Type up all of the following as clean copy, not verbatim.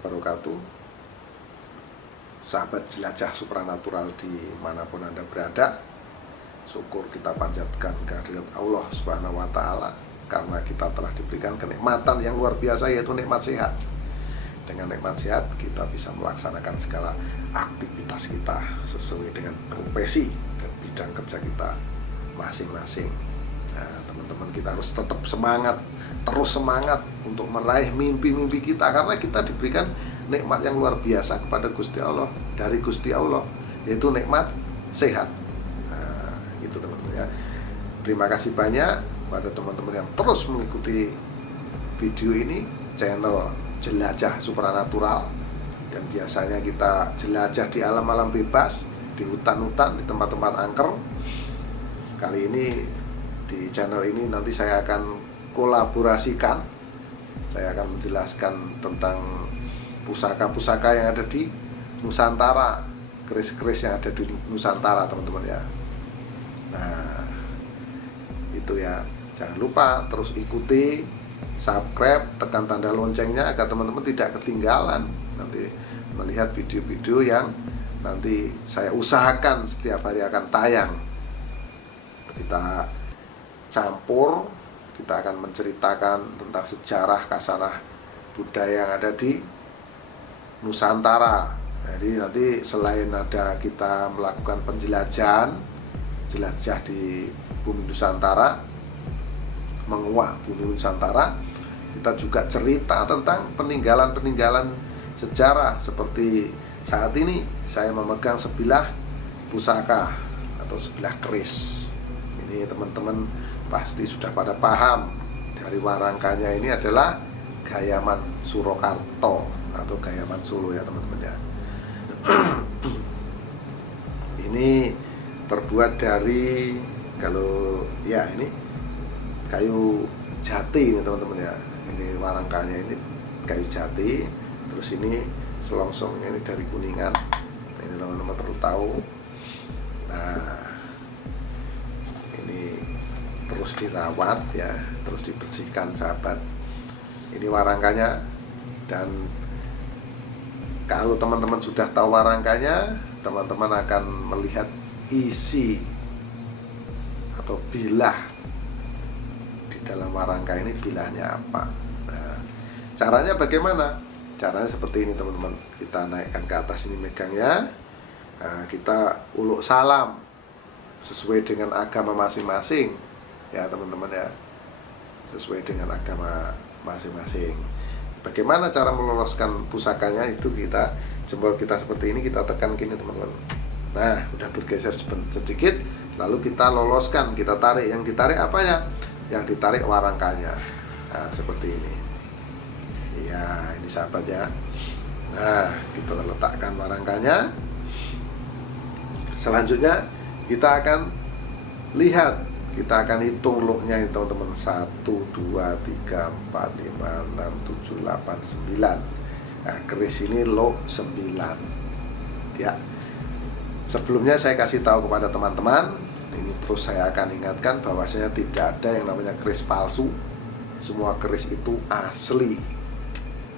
wabarakatuh. Sahabat jelajah supranatural dimanapun Anda berada, syukur kita panjatkan kehadirat Allah Subhanahu wa Ta'ala karena kita telah diberikan kenikmatan yang luar biasa, yaitu nikmat sehat. Dengan nikmat sehat kita bisa melaksanakan segala aktivitas kita sesuai dengan profesi dan bidang kerja kita masing-masing. Nah, teman-teman, kita harus tetap semangat, terus semangat untuk meraih mimpi-mimpi kita, karena kita diberikan nikmat yang luar biasa kepada Gusti Allah, dari Gusti Allah, yaitu nikmat sehat. Nah, itu teman-teman ya. Terima kasih banyak pada teman-teman yang terus mengikuti video ini, channel Jelajah Supranatural. Dan biasanya kita jelajah di alam-alam bebas, di hutan-hutan, di tempat-tempat angker. Kali ini di channel ini nanti saya akan kolaborasikan, saya akan menjelaskan tentang pusaka-pusaka yang ada di Nusantara, keris-keris yang ada di Nusantara, teman-teman ya. Nah, itu ya, jangan lupa terus ikuti, subscribe, tekan tanda loncengnya agar teman-teman tidak ketinggalan nanti melihat video-video yang nanti saya usahakan setiap hari akan tayang. Kita campur, kita akan menceritakan tentang sejarah kasarah budaya yang ada di Nusantara. Jadi nanti selain ada kita melakukan penjelajahan, jelajah di bumi Nusantara, menguak bumi Nusantara, kita juga cerita tentang peninggalan-peninggalan sejarah. Seperti saat ini saya memegang sebilah pusaka atau sebilah keris. Ini teman-teman pasti sudah pada paham, dari warangkanya ini adalah Gayaman Surakarta atau Gayaman Solo ya teman-teman ya. Ini terbuat dari, kalau ya ini kayu jati ini teman-teman ya. Ini warangkanya ini kayu jati, terus ini selongsongnya ini dari Kuningan. Ini teman-teman perlu tahu. Nah, ini terus dirawat ya, terus dibersihkan sahabat. Ini warangkanya, dan kalau teman-teman sudah tahu warangkanya, teman-teman akan melihat isi atau bilah di dalam warangka ini, bilahnya apa. Nah, caranya bagaimana? Caranya seperti ini teman-teman. Kita naikkan ke atas ini megangnya. Nah, kita uluk salam sesuai dengan agama masing-masing ya teman-teman ya, sesuai dengan agama masing-masing. Bagaimana cara meloloskan pusakanya? Itu kita, jempol kita seperti ini, kita tekan gini teman-teman. Nah, udah bergeser sedikit, lalu kita loloskan, kita tarik. Yang ditarik apanya? Yang ditarik warangkanya. Nah, seperti ini ya, ini sahabat ya. Nah, kita letakkan warangkanya. Selanjutnya kita akan lihat, kita akan hitung luknya ini teman-teman. 1, 2, 3, 4, 5, 6, 7, 8, 9. Nah, keris ini luk 9 ya. Sebelumnya saya kasih tahu kepada teman-teman, ini terus saya akan ingatkan bahwasanya tidak ada yang namanya keris palsu. Semua keris itu asli.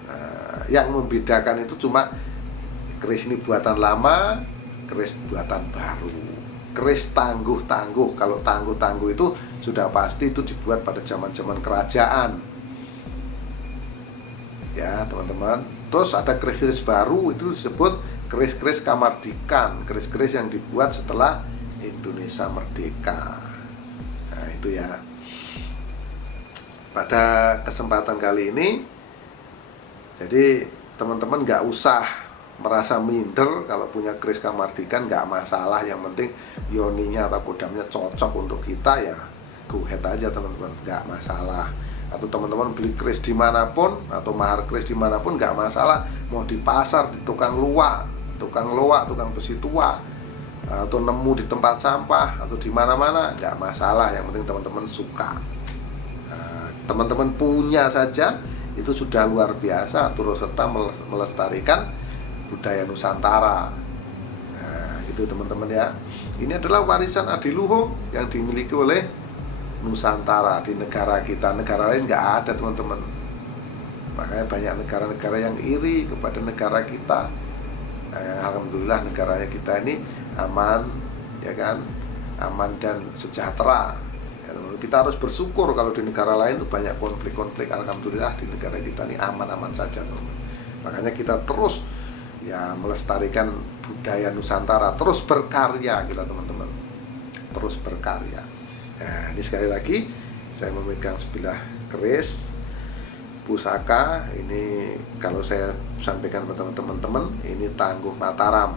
Nah, yang membedakan itu cuma keris ini buatan lama, keris buatan baru. Keris tangguh-tangguh, kalau tangguh-tangguh itu sudah pasti itu dibuat pada zaman-zaman kerajaan ya teman-teman. Terus ada keris-keris baru, itu disebut keris-keris kamardikan, keris-keris yang dibuat setelah Indonesia merdeka. Nah, itu ya. Pada kesempatan kali ini, jadi teman-teman nggak usah merasa minder kalau punya keris kamardikan, nggak masalah. Yang penting yoninya atau kodamnya cocok untuk kita ya, go ahead aja teman-teman, nggak masalah. Atau teman-teman beli keris dimanapun atau mahar keris dimanapun nggak masalah. Mau di pasar, di tukang loak, tukang besi tua, atau nemu di tempat sampah atau di mana-mana, nggak masalah. Yang penting teman-teman suka. Teman-teman punya saja itu sudah luar biasa, turut serta melestarikan budaya Nusantara. Nah, itu teman-teman ya. Ini adalah warisan adiluhung yang dimiliki oleh Nusantara di negara kita. Negara lain nggak ada teman-teman. Makanya banyak negara-negara yang iri kepada negara kita. Alhamdulillah negaranya kita ini aman, ya kan, aman dan sejahtera. Ya, kita harus bersyukur kalau di negara lain itu banyak konflik-konflik. Alhamdulillah di negara kita ini aman-aman saja, teman-teman. Makanya kita terus ya melestarikan budaya Nusantara, terus berkarya kita, teman-teman, terus berkarya. Nah, ini sekali lagi saya memegang sebilah keris pusaka ini. Kalau saya sampaikan kepada teman-teman, ini Tangguh Mataram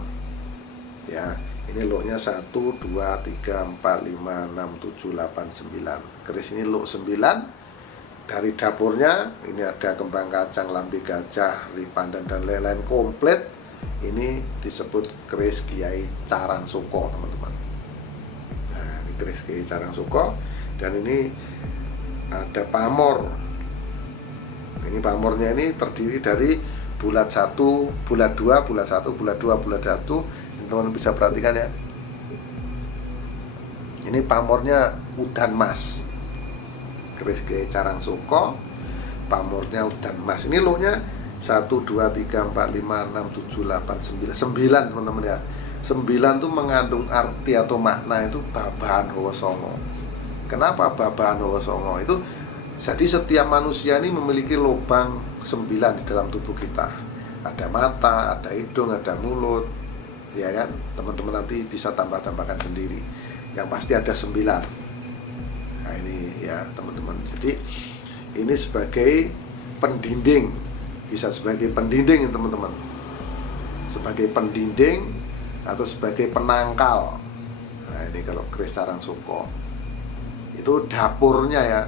ya. Ini luknya 1, 2, 3, 4, 5, 6, 7, 8, 9. Keris ini luk 9. Dari dapurnya ini ada kembang kacang, lambe gajah, ripandan dan lain-lain komplit. Ini disebut keris Kiai Carangsuko, teman-teman. Nah, ini keris Kiai Carangsuko. Dan ini ada pamor. Ini pamornya ini terdiri dari bulat 1, bulat 2, bulat 1, bulat 2, bulat 1. Teman-teman bisa perhatikan ya. Ini pamornya udan mas. Keris Kiai Carangsuko, pamornya udan mas. Ini luknya 1, 2, 3, 4, 5, 6, 7, 8, 9. 9, teman-teman ya. 9 itu mengandung arti atau makna itu Babahan Hawa Songo. Kenapa Babahan Hawa Songo? Itu jadi setiap manusia ini memiliki lubang 9 di dalam tubuh kita. Ada mata, ada hidung, ada mulut, ya kan? Teman-teman nanti bisa tambah-tambahkan sendiri. Yang pasti ada 9. Nah ini ya teman-teman. Jadi ini sebagai pendinding, bisa sebagai pendinding teman-teman, sebagai pendinding atau sebagai penangkal. Nah ini kalau keris Carangsuko itu dapurnya ya.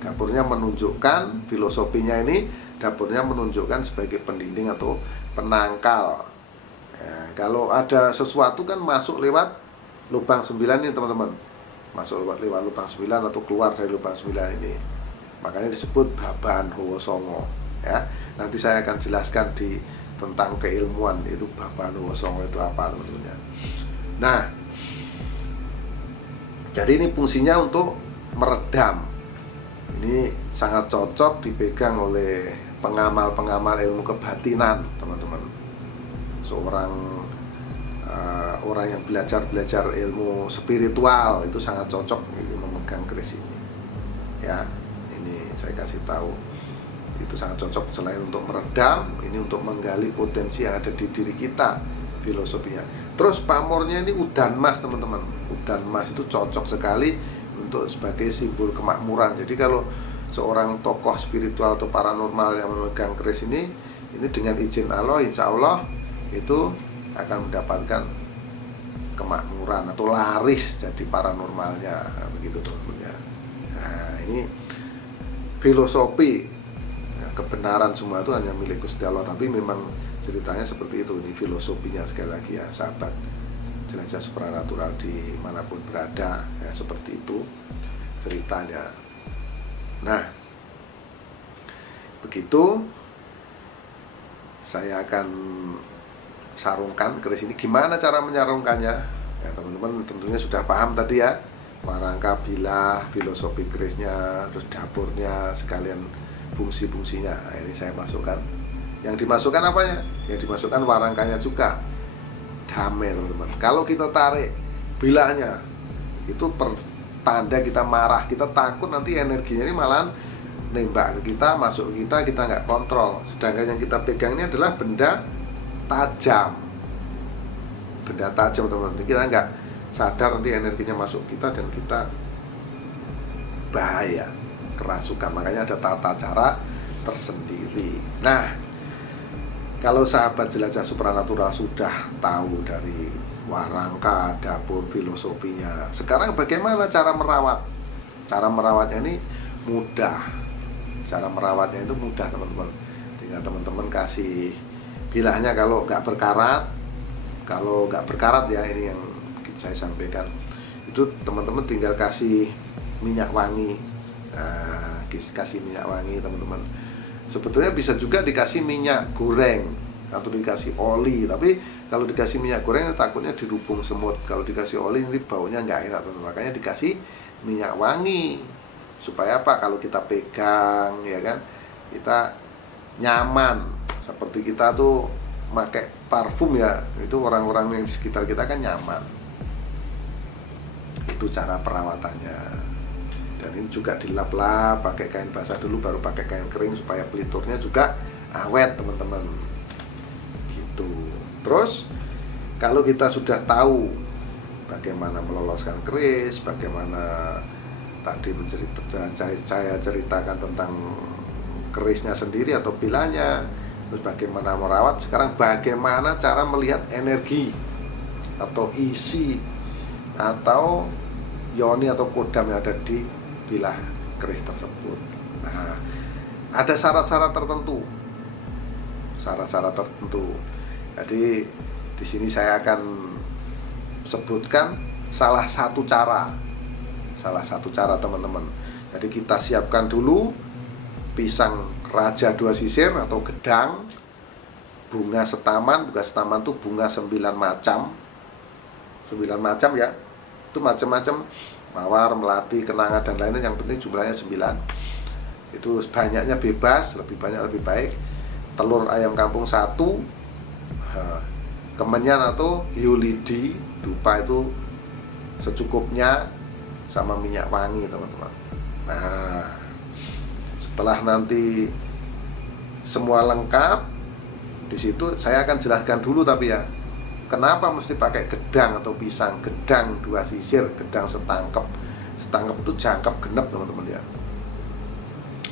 Dapurnya menunjukkan filosofinya ini, dapurnya menunjukkan sebagai pendinding atau penangkal. Ya, kalau ada sesuatu kan masuk lewat lubang 9 ini teman-teman, masuk lewat lubang 9 atau keluar dari lubang 9 ini. Makanya disebut Babahan Hawa Songo. Ya, nanti saya akan jelaskan tentang keilmuan itu Babahan Hawa Songo itu apa, teman-teman. Nah, jadi ini fungsinya untuk meredam. Ini sangat cocok dipegang oleh pengamal-pengamal ilmu kebatinan, teman-teman. Seorang orang yang belajar ilmu spiritual itu sangat cocok ini memegang keris ini. Ya, ini saya kasih tahu. Itu sangat cocok selain untuk meredam, ini untuk menggali potensi yang ada di diri kita, filosofinya. Terus pamornya ini udan mas, teman-teman. Udan mas itu cocok sekali untuk sebagai simbol kemakmuran. Jadi kalau seorang tokoh spiritual atau paranormal yang memegang keris ini dengan izin Allah, insya Allah itu akan mendapatkan kemakmuran atau laris jadi paranormalnya, begitu teman-teman. Nah ini filosofi ya, kebenaran semua itu hanya milik Gusti Allah, tapi memang ceritanya seperti itu. Ini filosofinya sekali lagi ya sahabat jelajah supranatural dimanapun berada ya, seperti itu ceritanya. Nah begitu saya akan sarungkan keris ini. Gimana cara menyarungkannya ya teman-teman, tentunya sudah paham tadi ya, warangka, bilah, filosofi kerisnya, terus dapurnya sekalian fungsi-fungsinya. Nah, ini saya masukkan. Yang dimasukkan apanya? Yang dimasukkan warangkanya juga, damai teman-teman. Kalau kita tarik bilahnya itu pertanda kita marah, kita takut nanti energinya ini malahan nembak ke kita, masuk ke kita nggak kontrol. Sedangkan yang kita pegang ini adalah benda tajam, benda tajam teman-teman. Kita nggak sadar nanti energinya masuk kita dan kita bahaya, kerasukan. Makanya ada tata cara tersendiri. Nah, kalau sahabat jelajah supranatural sudah tahu dari warangka, dapur, filosofinya, sekarang bagaimana cara merawat? Cara merawatnya ini mudah. Cara merawatnya itu mudah teman-teman. Tinggal teman-teman kasih bilahnya, kalau nggak berkarat ya, ini yang saya sampaikan, itu teman-teman tinggal kasih minyak wangi. Nah, kasih minyak wangi teman-teman. Sebetulnya bisa juga dikasih minyak goreng atau dikasih oli, tapi kalau dikasih minyak goreng takutnya dirubung semut. Kalau dikasih oli ini baunya nggak enak teman-teman. Makanya dikasih minyak wangi supaya apa? Kalau kita pegang ya kan, kita nyaman. Seperti kita tuh pakai parfum ya, itu orang-orang yang di sekitar kita kan nyaman. Itu cara perawatannya. Dan ini juga dilap-lap pakai kain basah dulu, baru pakai kain kering supaya peliturnya juga awet, teman-teman. Gitu. Terus kalau kita sudah tahu bagaimana meloloskan keris, bagaimana tadi saya ceritakan tentang kerisnya sendiri atau bilanya, terus bagaimana merawat, sekarang bagaimana cara melihat energi atau isi atau yoni atau kodam yang ada di bilah keris tersebut. Nah, ada syarat-syarat tertentu. Syarat-syarat tertentu. Jadi di sini saya akan sebutkan salah satu cara, teman-teman. Jadi kita siapkan dulu pisang raja 2 sisir atau gedang, bunga setaman itu bunga 9 macam. 9 macam ya. Itu macam-macam, mawar, melati, kenanga dan lainnya, yang penting jumlahnya 9. Itu banyaknya bebas, lebih banyak lebih baik. Telur ayam kampung 1, kemenyan atau yulidi, dupa itu secukupnya, sama minyak wangi, teman-teman. Nah, setelah nanti semua lengkap, di situ saya akan jelaskan dulu tapi ya, kenapa mesti pakai gedang atau pisang. Gedang 2 sisir, gedang setangkep. Setangkep itu jangkep genep, teman-teman ya.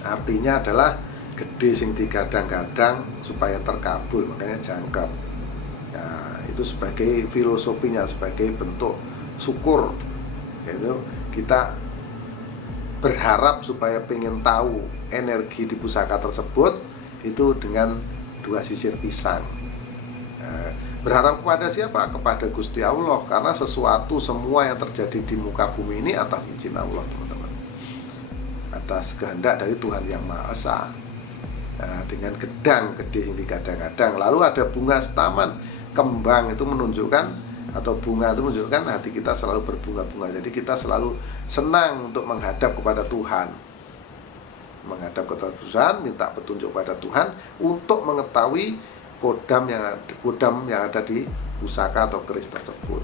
Artinya adalah gede sing digadang-gadang supaya terkabul, makanya jangkep. Nah, itu sebagai filosofinya, sebagai bentuk syukur. Yaitu kita berharap supaya pengen tahu energi di pusaka tersebut itu dengan 2 sisir pisang. Berharap kepada siapa? Kepada Gusti Allah, karena sesuatu semua yang terjadi di muka bumi ini atas izin Allah, teman-teman, atas kehendak dari Tuhan Yang Maha Esa. Nah, dengan gedang gede yang digadang-gadang, lalu ada bunga setaman, kembang itu menunjukkan, atau bunga itu menunjukkan hati kita selalu berbunga-bunga. Jadi kita selalu senang untuk menghadap kepada Tuhan, minta petunjuk pada Tuhan untuk mengetahui kodam yang ada di pusaka atau keris tersebut.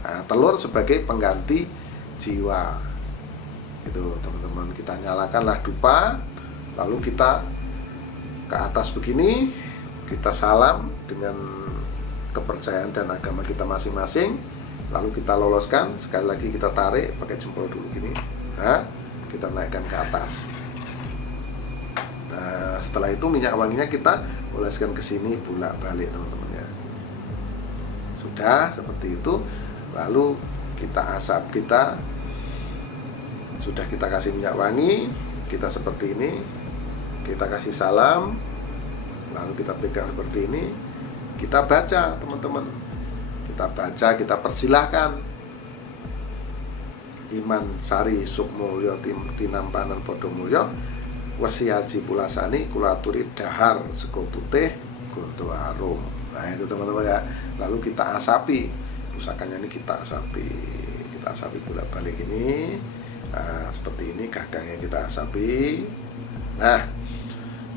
Nah, telur sebagai pengganti jiwa. Itu, teman-teman, kita nyalakanlah dupa, lalu kita ke atas begini, kita salam dengan kepercayaan dan agama kita masing-masing, lalu kita loloskan. Sekali lagi kita tarik pakai jempol dulu gini. Nah, kita naikkan ke atas. Nah, setelah itu minyak wanginya kita oleskan ke sini bolak-balik, teman-teman ya. Sudah seperti itu, lalu kita asap, kita sudah kita kasih minyak wangi, kita seperti ini, kita kasih salam, lalu kita pegang seperti ini, kita baca, teman-teman. Kita baca, kita persilahkan. Iman Sari Sukmulyo Tinampanan Podomulyo Wasiaji Pulasani Kulaturi Dahar Sego Putih Goto Arum. Nah, itu, teman-teman ya. Lalu kita asapi pusakanya ini, kita asapi bolak-balik ini. Nah, seperti ini gagangnya kita asapi. Nah,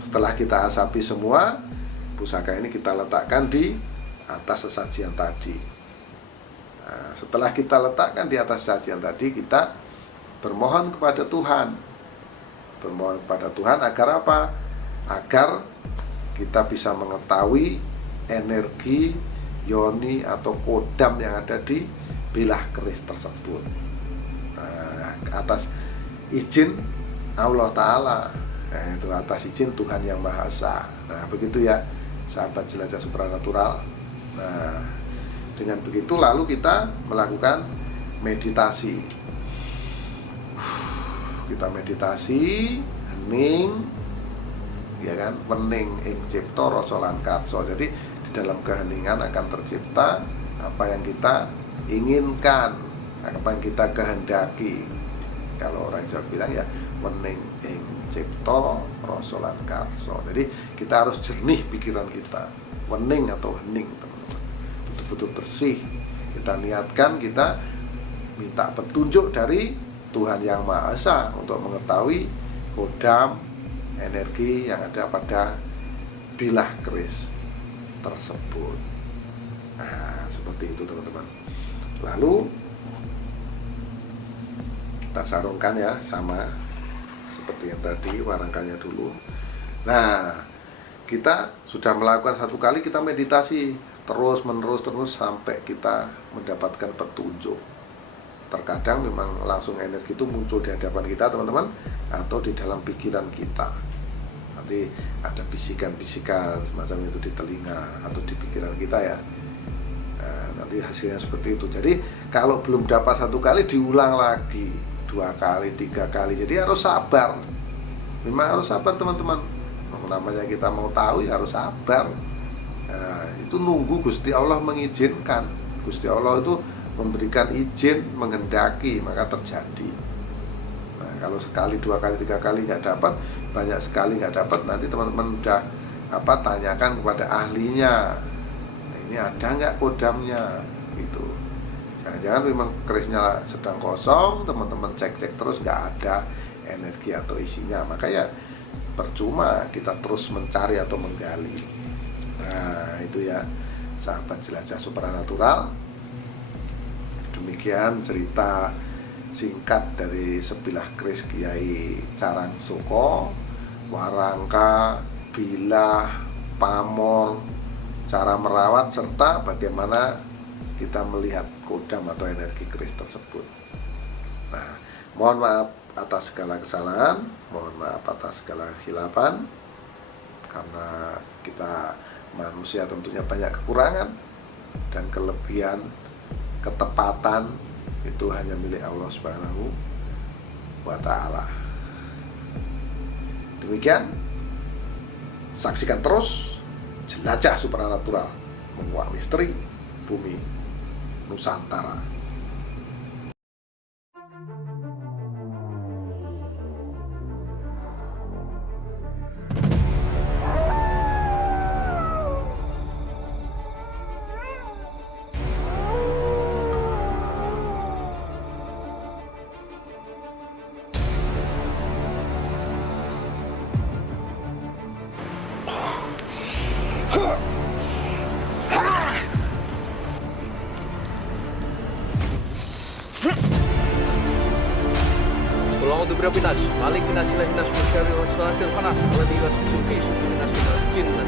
setelah kita asapi semua, pusaka ini kita letakkan di atas sesajian tadi. Nah, setelah kita letakkan di atas sesajian tadi, kita bermohon kepada Tuhan. Bermohon kepada Tuhan agar apa? Agar kita bisa mengetahui energi yoni atau kodam yang ada di bilah keris tersebut. Nah, atas izin Allah Ta'ala. Nah, itu atas izin Tuhan Yang Maha Esa. Nah, begitu ya, sahabat jelajah supranatural. Nah, dengan begitu lalu kita melakukan meditasi. Kita meditasi, hening, ya kan, wening ing cipta rasa lan karsa. Jadi di dalam keheningan akan tercipta apa yang kita inginkan, apa yang kita kehendaki. Kalau orang Jawa bilang ya wening ing cipta rasa lan karsa. Jadi kita harus jernih pikiran kita, wening atau hening, teman-teman, betul-betul bersih. Kita niatkan, kita minta petunjuk dari Tuhan Yang Maha Esa untuk mengetahui kodam energi yang ada pada bilah keris tersebut. Nah, seperti itu teman-teman. Lalu kita sarungkan ya, sama seperti yang tadi, warangkannya dulu. Nah, kita sudah melakukan satu kali, kita meditasi terus menerus sampai kita mendapatkan petunjuk. Terkadang memang langsung energi itu muncul di hadapan kita teman-teman, atau di dalam pikiran kita. Nanti ada bisikan-bisikan semacam itu di telinga atau di pikiran kita ya. Nah, nanti hasilnya seperti itu. Jadi kalau belum dapat satu kali, diulang lagi 2 kali, 3 kali. Jadi harus sabar. Memang harus sabar teman-teman. Namanya kita mau tahu ya harus sabar. Nah, itu nunggu Gusti Allah mengizinkan. Gusti Allah itu memberikan izin, menghendaki, maka terjadi. Nah, kalau sekali, 2 kali, 3 kali nggak dapat, banyak sekali nggak dapat, nanti teman-teman udah tanyakan kepada ahlinya. Nah, ini ada nggak kodamnya? Gitu. Jangan-jangan memang kerisnya sedang kosong, teman-teman cek-cek terus nggak ada energi atau isinya, maka ya percuma kita terus mencari atau menggali. Nah, itu ya sahabat jelajah supranatural. Demikian cerita singkat dari sebilah keris Kiai Carangsoko, warangka, bilah, pamor, cara merawat, serta bagaimana kita melihat kodam atau energi keris tersebut. Nah, mohon maaf atas segala kesalahan, mohon maaf atas segala khilafan, karena kita manusia tentunya banyak kekurangan, dan kelebihan ketepatan itu hanya milik Allah Subhanahu wa Ta'ala. Demikian, saksikan terus Jelajah Supranatural, menguak misteri bumi Nusantara. Qul berapa nas, malik nas, ilahi nas, musyari waswasil panas, alladhi wasfusul fi sudurin nas minal jin dan